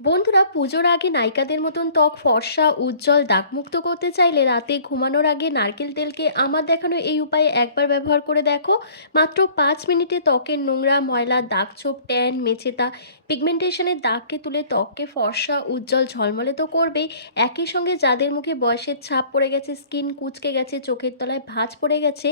বন্ধুরা, পুজোর আগে নায়িকাদের মতন ত্বক, ফর্সা, উজ্জ্বল, দাগমুক্ত করতে চাইলে রাতে ঘুমানোর আগে নারকেল তেলকে আমার দেখানো এই উপায়ে একবার ব্যবহার করে দেখো। মাত্র পাঁচ মিনিটে ত্বকের নোংরা, ময়লা দাগ ছোপ ট্যান, মেচেতা পিগমেন্টেশনের দাগকে তুলে ত্বককে ফর্সা, উজ্জ্বল ঝলমলে তো করবেই। একই সঙ্গে যাদের মুখে বয়সের ছাপ পড়ে গেছে, স্কিন কুচকে গেছে, চোখের তলায় ভাঁজ পড়ে গেছে,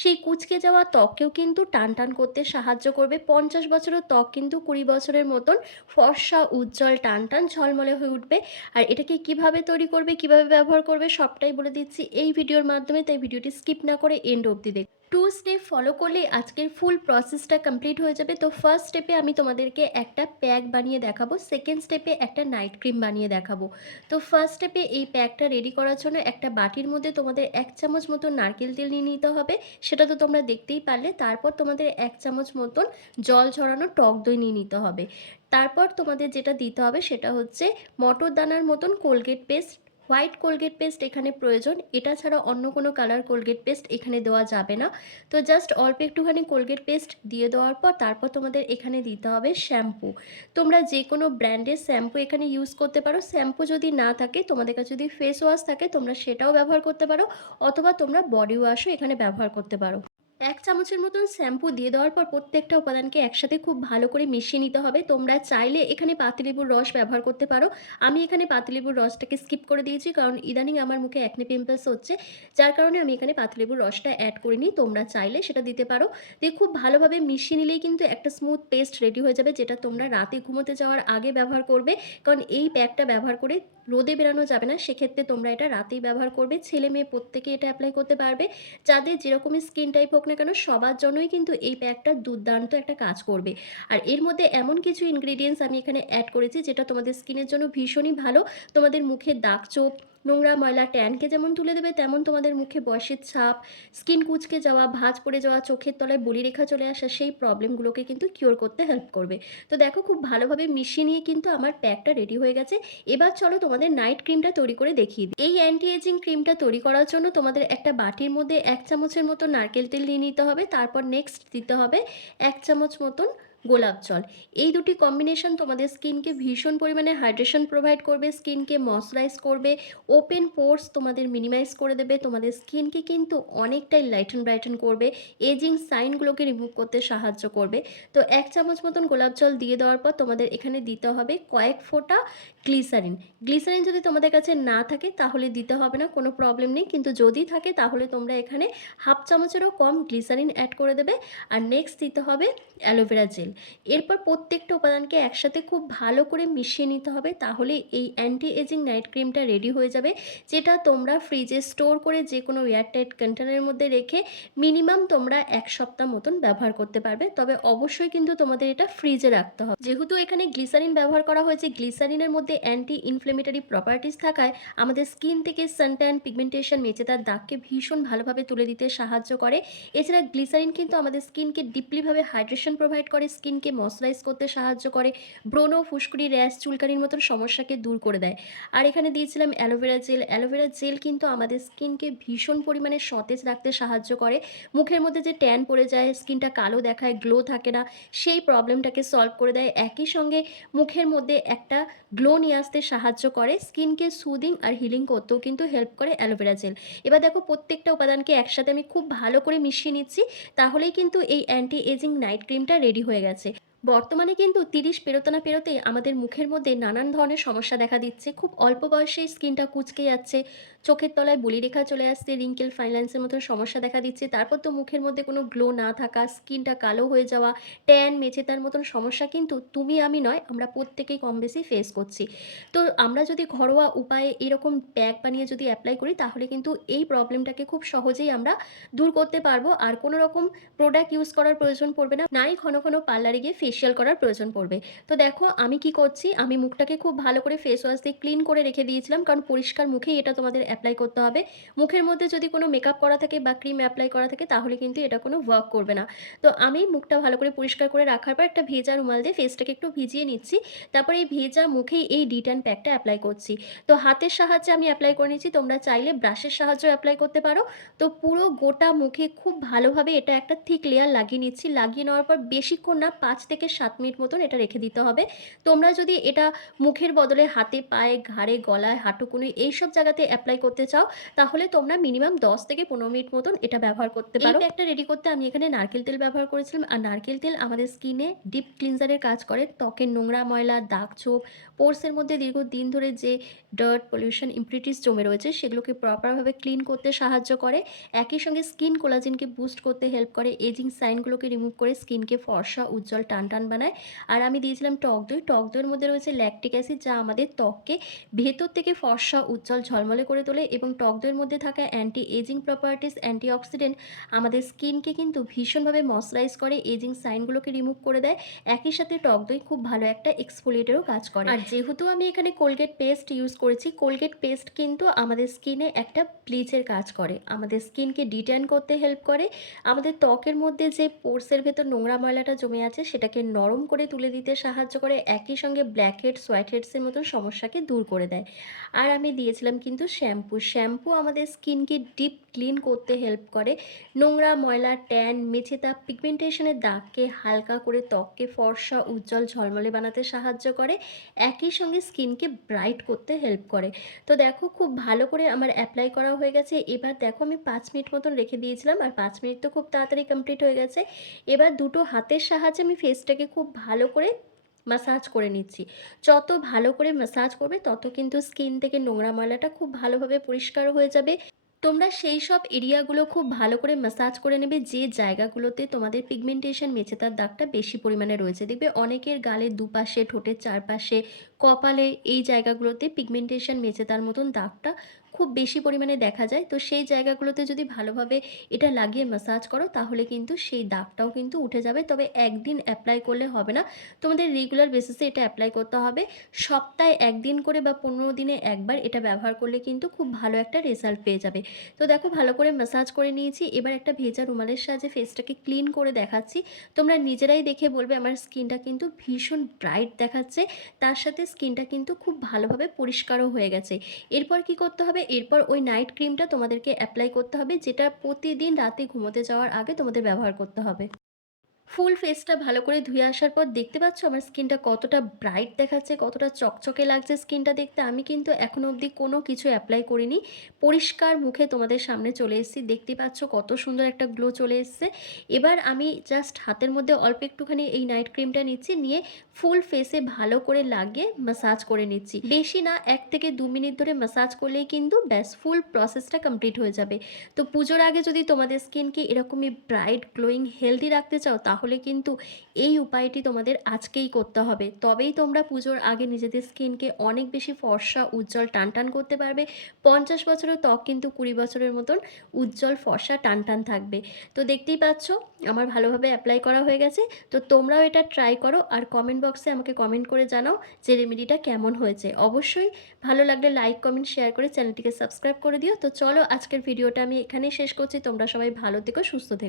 সেই কুচকে যাওয়া ত্বককেও কিন্তু টান টান করতে সাহায্য করবে। পঞ্চাশ বছরের ত্বক কিন্তু কুড়ি বছরের মতন ফর্সা, উজ্জ্বল, টান টান ঝলমলে হয়ে উঠবে। আর এটাকে কীভাবে তৈরি করবে, কীভাবে ব্যবহার করবে, সবটাই বলে দিচ্ছি এই ভিডিওর মাধ্যমে। তাই ভিডিওটি স্কিপ না করে এন্ড অবধি দেখ টু স্টেপ ফলো করলে আজকের ফুল প্রসেসটা কমপ্লিট হয়ে যাবে। তো ফার্স্ট স্টেপে আমি তোমাদেরকে একটা প্যাক বানিয়ে দেখাবো। সেকেন্ড স্টেপে একটা নাইট ক্রিম বানিয়ে দেখাবো। তো ফার্স্ট স্টেপে এই প্যাকটা রেডি করার জন্য একটা বাটির মধ্যে তোমাদের এক চামচ মতন নারকেল তেল নিয়ে নিতে হবে। সেটা তো তোমরা দেখতেই পারলে। তারপর তোমাদের এক চামচ মতন জল ঝরানো টক দই নিয়ে নিতে হবে। তারপর তোমাদের যেটা দিতে হবে সেটা হচ্ছে মটর দানার মতন Colgate paste white Colgate paste এখানে প্রয়োজন। এটা ছাড়া অন্য কোনো কালার কোলগেট পেস্ট এখানে দেওয়া যাবে না। তো জাস্ট অল্প একটুখানি কোলগেট পেস্ট দিয়ে দেওয়ার পর তারপর তোমাদের এখানে দিতে হবে শ্যাম্পু। তোমরা যে কোনো ব্র্যান্ডের শ্যাম্পু এখানে ইউজ করতে পারো। শ্যাম্পু যদি না থাকে, তোমাদের কাছে যদি ফেস ওয়াশ থাকে, তোমরা সেটাও ব্যবহার করতে পারো। অথবা তোমরা বডি ওয়াশও এখানে ব্যবহার করতে পারো। এক চামচের মতন শ্যাম্পু দিয়ে দেওয়ার পর প্রত্যেকটা উপাদানকে একসাথে খুব ভালো করে মিশিয়ে নিতে হবে। তোমরা চাইলে এখানে পাতিলেবুর রস ব্যবহার করতে পারো। আমি এখানে পাতিলেবুর রসটাকে স্কিপ করে দিয়েছি কারণ ইদানিং আমার মুখে একনে পিম্পলস হচ্ছে। যার কারণে আমি এখানে পাতিলেবুর রসটা অ্যাড করিনি। তোমরা চাইলে সেটা দিতে পারো। দিয়ে খুব ভালোভাবে মিশিয়ে নিলেই কিন্তু একটা স্মুথ পেস্ট রেডি হয়ে যাবে, যেটা তোমরা রাতে ঘুমোতে যাওয়ার আগে ব্যবহার করবে। কারণ এই প্যাকটা ব্যবহার করে রোদে বেরানো যাবে না। সেক্ষেত্রে তোমরা এটা রাতেই ব্যবহার করবে। ছেলে মেয়ে প্রত্যেকে এটা অ্যাপ্লাই করতে পারবে। যাদের যেরকমই স্কিন টাইপ হোক না কেন, সবার জন্যই কিন্তু এই প্যাকটা দুর্দান্ত একটা কাজ করবে। আর এর মধ্যে এমন কিছু ইনগ্রিডিয়েন্টস আমি এখানে অ্যাড করেছি, যেটা তোমাদের স্কিনের জন্য ভীষণই ভালো। তোমাদের মুখে দাগ চোপ নোংরা ময়লা ট্যানকে যেমন তুলে দেবে, তেমন তোমাদের মুখে বয়সের ছাপ, স্কিন কুচকে যাওয়া, ভাঁজ পড়ে যাওয়া, চোখের তলায় বলিরেখা চলে আসা, সেই প্রবলেমগুলোকে কিন্তু কিওর করতে হেল্প করবে। তো দেখো খুব ভালোভাবে মিশিয়ে নিয়ে কিন্তু আমার প্যাকটা রেডি হয়ে গেছে। এবার চলো তোমাদের নাইট ক্রিমটা তৈরি করে দেখিয়ে দিই। এই অ্যান্টি এজিং ক্রিমটা তৈরি করার জন্য তোমাদের একটা বাটির মধ্যে এক চামচের মতো নারকেল তেল নিয়ে নিতে হবে, তারপর নেক্সট দিতে হবে এক চামচ মতন গোলাপ জল। এই দুটি কম্বিনেশন তোমাদের স্কিনকে ভীষণ পরিমাণে হাইড্রেশন প্রোভাইড করবে, স্কিনকে ময়শ্চারাইজ করবে ওপেন পোর্স তোমাদের মিনিমাইজ করে দেবে, তোমাদের স্কিনকে কিন্তু অনেকটাই লাইটন ব্রাইটন করবে এজিং সাইনগুলোকে রিমুভ করতে সাহায্য করবে। তো এক চামচ মতন গোলাপ জল দিয়ে দেওয়ার পর তোমাদের এখানে দিতে হবে কয়েক ফোঁটা গ্লিসারিন গ্লিসারিন যদি তোমাদের কাছে না থাকে তাহলে দিতে হবে না, কোনো প্রবলেম নেই। কিন্তু যদি থাকে তাহলে তোমরা এখানে হাফ চামচেরও কম গ্লিসারিন অ্যাড করে দেবে। আর নেক্সট দিতে হবে অ্যালোভেরা জেল এরপর প্রত্যেকটা উপাদানকে একসাথে খুব ভালো করে মিশিয়ে নিতে হবে, তাহলে এই অ্যান্টি এজিং নাইট ক্রিমটা রেডি হয়ে যাবে, যেটা তোমরা ফ্রিজে স্টোর করে যে কোনো এয়ারটাইট কন্টেনারের মধ্যে রেখে মিনিমাম তোমরা এক সপ্তাহ মতন ব্যবহার করতে পারবে। তবে অবশ্যই কিন্তু তোমাদের এটা ফ্রিজে রাখতে হবে। যেহেতু এখানে গ্লিসারিন ব্যবহার করা হয়েছে গ্লিসারিনের মধ্যে অ্যান্টি ইনফ্লেমেটারি প্রপার্টিস থাকায় আমাদের স্কিন থেকে সানট্যান পিগমেন্টেশন মেচে তার দাগকে ভীষণ ভালোভাবে তুলে দিতে সাহায্য করে। এছাড়া গ্লিসারিন কিন্তু আমাদের স্কিনকে ডিপলিভাবে হাইড্রেশন প্রোভাইড করে স্কিনকে ময়শ্চারাইজ করতে সাহায্য করে। ব্রণ ফুসকুড়ি র্যাশ চুলকানির মতন সমস্যাকে দূর করে দেয়। আর এখানে দিয়েছিলাম অ্যালোভেরা জেল। অ্যালোভেরা জেল কিন্তু আমাদের স্কিনকে ভীষণ পরিমাণে সতেজ রাখতে সাহায্য করে। মুখের মধ্যে যে ট্যান পড়ে যায়, স্কিনটা কালো দেখায় গ্লো থাকে না, সেই প্রবলেমটাকে সলভ করে দেয়। একই সঙ্গে মুখের মধ্যে একটা গ্লো নিয়ে আসতে সাহায্য করে। স্কিনকে সুদিং আর হিলিং করতেও কিন্তু হেল্প করে অ্যালোভেরা জেল। এবার দেখো প্রত্যেকটা উপাদানকে একসাথে আমি খুব ভালো করে মিশিয়ে নিচ্ছি। তাহলেই কিন্তু এই অ্যান্টি এজিং নাইট ক্রিমটা রেডি হয়ে গেছে। আছে বর্তমানে কিন্তু তিরিশ পেরোতে না পেরোতেই আমাদের মুখের মধ্যে নানান ধরনের সমস্যা দেখা দিচ্ছে। খুব অল্প বয়সেই স্কিনটা কুচকে যাচ্ছে, চোখের তলায় বলিরেখা চলে আসছে রিঙ্কেল ফাইন্যান্সের মতো সমস্যা দেখা দিচ্ছে। তারপর তো মুখের মধ্যে কোনো গ্লো না থাকা, স্কিনটা কালো হয়ে যাওয়া ট্যান মেচেতার মতন সমস্যা কিন্তু তুমি আমি নয়, আমরা প্রত্যেকেই কম বেশি ফেস করছি। তো আমরা যদি ঘরোয়া উপায়ে এরকম প্যাক বানিয়ে যদি অ্যাপ্লাই করি, তাহলে কিন্তু এই প্রবলেমটাকে খুব সহজেই আমরা দূর করতে পারব। আর কোনো রকম প্রোডাক্ট ইউজ করার প্রয়োজন পড়বে না। নাই ঘন ঘন পার্লারে গিয়ে ফেসিয়াল করার প্রয়োজন পড়বে। তো দেখো, আমি কি করছি? আমি মুখটাকে খুব ভালো করে ফেস ওয়াশ দিয়ে ক্লিন করে রেখে দিয়েছিলাম, কারণ পরিষ্কার মুখেই এটা তোমাদের অ্যাপ্লাই করতে হবে। মুখের মধ্যে যদি কোনো মেকআপ করা থাকে বা ক্রিম অ্যাপ্লাই করা থাকে, তাহলে কিন্তু এটা কোনো ওয়ার্ক করবে না। তো আমি মুখটা ভালো করে পরিষ্কার করে রাখার পর একটা ভেজা রুমাল দিয়ে ফেসটাকে একটু ভিজিয়ে নিচ্ছি। তারপর এই ভেজা মুখেই এই ডিট্যান প্যাকটা অ্যাপ্লাই করছি। তো হাতের সাহায্যে আমি অ্যাপ্লাই করে নিচ্ছি, তোমরা চাইলে ব্রাশের সাহায্যে অ্যাপ্লাই করতে পারো। তো পুরো গোটা মুখে খুব ভালোভাবে এটা একটা থিক লেয়ার লাগিয়ে নিচ্ছি। লাগিয়ে নেওয়ার পর বেশিক্ষণ না, পাঁচ থেকে থেকে সাত মিনিট মতন এটা রেখে দিতে হবে। তোমরা যদি এটা মুখের বদলে হাতে পায়ে ঘাড়ে গলায় হাঁটু হাঁটুকুনি এইসব জায়গাতে অ্যাপ্লাই করতে চাও তাহলে তোমরা মিনিমাম দশ থেকে পনেরো মিনিট মতন এটা ব্যবহার করতে পারো। একটা রেডি করতে আমি এখানে নারকেল তেল ব্যবহার করেছিলাম। আর নারকেল তেল আমাদের স্কিনে ডিপ ক্লিনজারের কাজ করে। ত্বকের নোংরা ময়লা দাগ ছোপ পোর্সের মধ্যে দীর্ঘদিন ধরে যে ডার্ট পলিউশন ইম্প্রিটিস জমে রয়েছে সেগুলোকে প্রপারভাবে ক্লিন করতে সাহায্য করে। একই সঙ্গে স্কিন কোলাজিনকে বুস্ট করতে হেল্প করে। এজিং সাইনগুলোকে রিমুভ করে স্কিনকে ফর্সা উজ্জ্বল টান টান বানায়। আর আমি দিয়েছিলাম টক দই। টক দইয়ের মধ্যে রয়েছে ল্যাকটিক অ্যাসিড, যা আমাদের ত্বককে ভেতর থেকে ফর্সা, উজ্জ্বল, ঝলমলে করে তোলে এবং টক দইয়ের মধ্যে থাকা অ্যান্টি এজিং প্রপার্টিস অ্যান্টিঅক্সিডেন্ট আমাদের স্কিনকে কিন্তু ভীষণভাবে ময়শ্চারাইজ করে এজিং সাইনগুলোকে রিমুভ করে দেয়। একই সাথে টক দই খুব ভালো একটা এক্সফোলিয়েটেরও কাজ করে। আর যেহেতু আমি এখানে কোলগেট পেস্ট ইউজ করেছি কোলগেট পেস্ট কিন্তু আমাদের স্কিনে একটা ব্লিচের কাজ করে। আমাদের স্কিনকে ডিট্যান করতে হেল্প করে। আমাদের ত্বকের মধ্যে যে পোর্সের ভেতর নোংরা ময়লাটা জমে আছে, সেটাকে নরম করে তুলে দিতে সাহায্য করে, একই সঙ্গে ব্ল্যাক হেডস হোয়াইট হেডসের মতন সমস্যাকে দূর করে দেয়। আর আমি দিয়েছিলাম কিন্তু শ্যাম্পু শ্যাম্পু আমাদের স্কিনকে ডিপ ক্লিন করতে হেল্প করে। নোংরা, ময়লা ট্যান মেছেতা পিগমেন্টেশনের দাগকে হালকা করে ত্বককে ফর্সা, উজ্জ্বল, ঝলমলে বানাতে সাহায্য করে। একই সঙ্গে স্কিনকে ব্রাইট করতে হেল্প করে। তো দেখো খুব ভালো করে আমার অ্যাপ্লাই করা হয়ে গেছে। এবার দেখো আমি পাঁচ মিনিট মতন রেখে দিয়েছিলাম, আর পাঁচ মিনিট তো খুব তাড়াতাড়ি কমপ্লিট হয়ে গেছে। এবার দুটো হাতের সাহায্যে আমি ফেসটাকে খুব ভালো করে মাসাজ করে নিচ্ছি। যত ভালো করে মাসাজ করবে, তত কিন্তু স্কিন থেকে নোংরা ময়লাটা খুব ভালোভাবে পরিষ্কার হয়ে যাবে। তোমরা সেই সব এরিয়াগুলো খুব ভালো করে মাসাজ করে নেবে, যে জায়গাগুলোতে তোমাদের পিগমেন্টেশন মেচেতার দাগটা বেশি পরিমাণে রয়েছে। দেখবে অনেকের গালের দুপাশে, ঠোঁটের চারপাশে, কপালে এই জায়গাগুলোতে পিগমেন্টেশন মেচেতার মতন দাগটা খুব বেশি পরিমাণে দেখা যায়। তো সেই জায়গাগুলোতে যদি ভালোভাবে এটা লাগিয়ে মাসাজ করো, তাহলে কিন্তু সেই দাগটাও কিন্তু উঠে যাবে। তবে একদিন অ্যাপ্লাই করলে হবে না। তোমাদের রেগুলার বেসিসে এটা অ্যাপ্লাই করতে হবে। সপ্তাহে একদিন করে বা পনেরো দিনে একবার এটা ব্যবহার করলে কিন্তু খুব ভালো একটা রেজাল্ট পেয়ে যাবে। তো দেখো, ভালো করে মাসাজ করে নিয়েছি। এবার একটা ভেজা রুমালের সাহায্যে ফেসটাকে ক্লিন করে দেখাচ্ছি। তোমরা নিজেরাই দেখে বলবে, আমার স্কিনটা কিন্তু ভীষণ ব্রাইট দেখাচ্ছে। তার সাথে স্কিনটা কিন্তু খুব ভালোভাবে পরিষ্কারও হয়ে গেছে। এরপর কি করতে হবে? এরপর ওই নাইট ক্রিমটা তোমাদেরকে অ্যাপ্লাই করতে হবে, যেটা প্রতিদিন রাতে ঘুমোতে যাওয়ার আগে তোমাদের ব্যবহার করতে হবে। ফুল ফেসটা ভালো করে ধুয়ে আসার পর দেখতে পাচ্ছ আমার স্কিনটা কতটা ব্রাইট দেখাচ্ছে, কতটা চকচকে লাগছে স্কিনটা দেখতে? আমি কিন্তু এখনও অবধি কোনো কিছু অ্যাপ্লাই করিনি। পরিষ্কার মুখে তোমাদের সামনে চলে এসেছি, দেখতে পাচ্ছ কত সুন্দর একটা গ্লো চলে এসছে। এবার আমি জাস্ট হাতের মধ্যে অল্প একটুখানি এই নাইট ক্রিমটা নিচ্ছি, নিয়ে ফুল ফেসে ভালো করে লাগিয়ে মাসাজ করে নিচ্ছি। বেশি না, এক থেকে দু মিনিট ধরে মাসাজ করলেই কিন্তু ব্যাস ফুল প্রসেসটা কমপ্লিট হয়ে যাবে। তো পুজোর আগে যদি তোমাদের স্কিনকে এরকমই ব্রাইট, গ্লোয়িং, হেলদি রাখতে চাও, তাহলে কিন্তু এই উপায়টি তোমাদের আজকেই করতে হবে। তবেই তোমরা পুজোর আগে নিজেদের স্কিনকে অনেক বেশি ফর্সা, উজ্জ্বল টান টান করতে পারবে। পঞ্চাশ বছরের ত্বক কিন্তু কুড়ি বছরের মতন উজ্জ্বল, ফর্সা টান টান থাকবে। তো দেখতেই পাচ্ছ, আমার ভালোভাবে অ্যাপ্লাই করা হয়ে গেছে। তো তোমরাও এটা ট্রাই করো আর কমেন্ট বক্সে আমাকে কমেন্ট করে জানাও যে রেমেডিটা কেমন হয়েছে। অবশ্যই ভালো লাগলে লাইক কমেন্ট শেয়ার করে চ্যানেলটিকে সাবস্ক্রাইব করে দিও। তো চলো আজকের ভিডিওটা আমি এখানেই শেষ করছি। তোমরা সবাই ভালো থেকো, সুস্থ থেকো।